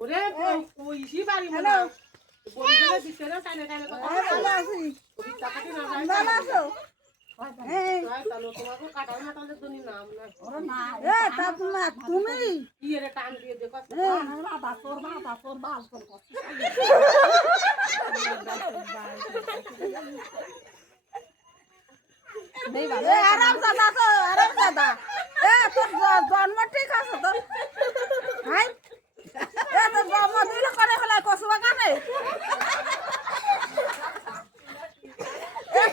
ওরে কইছি পারি না বন্ধুরা দিছে না কানে কানে কথা ভালো আছি ওই টাকাটি না যায় ভালো আছো তাহলে তোমাকে কাটাল মাটালের জন্য নাম না ওরে না তা তুমি কি এর টান দিয়ে দেখো বাবা তোর বাল তোর আরাম দাদা তোর জন্ম ঠিক আছে তোর হাই তোর জন্ম দিল করে ফেলায় কসবা কানে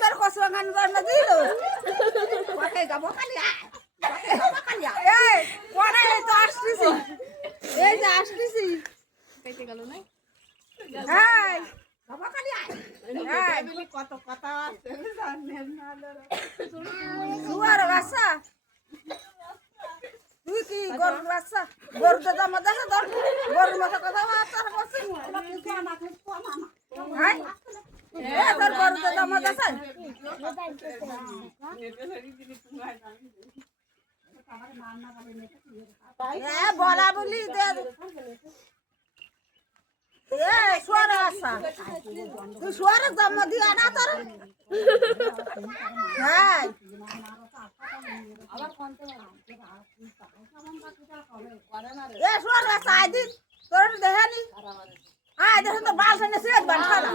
তোর কসবা কানে জন্ম দিল যাবো খালি এই তো আসতেছি এই যে আসতেছি কেটে গেল না হ্যাঁ বাবা খালি কত কথা আছে জানেন না সুয়ার বাসা তুই কি গরুর বাচ্চা গরুতে জমা দেখে তোর গরুর মতো কথা তোর বসে তোর গরুতে জমা দেখে বলা বলি সোয়ারে আসা তুই সোয়ারে জন্ম দিয়া না তোর হ্যাঁ সোয়ারে আসা আই দিন তোর দেখানি আয় দেখুন তো বাল খানে সিরেট বাল খানা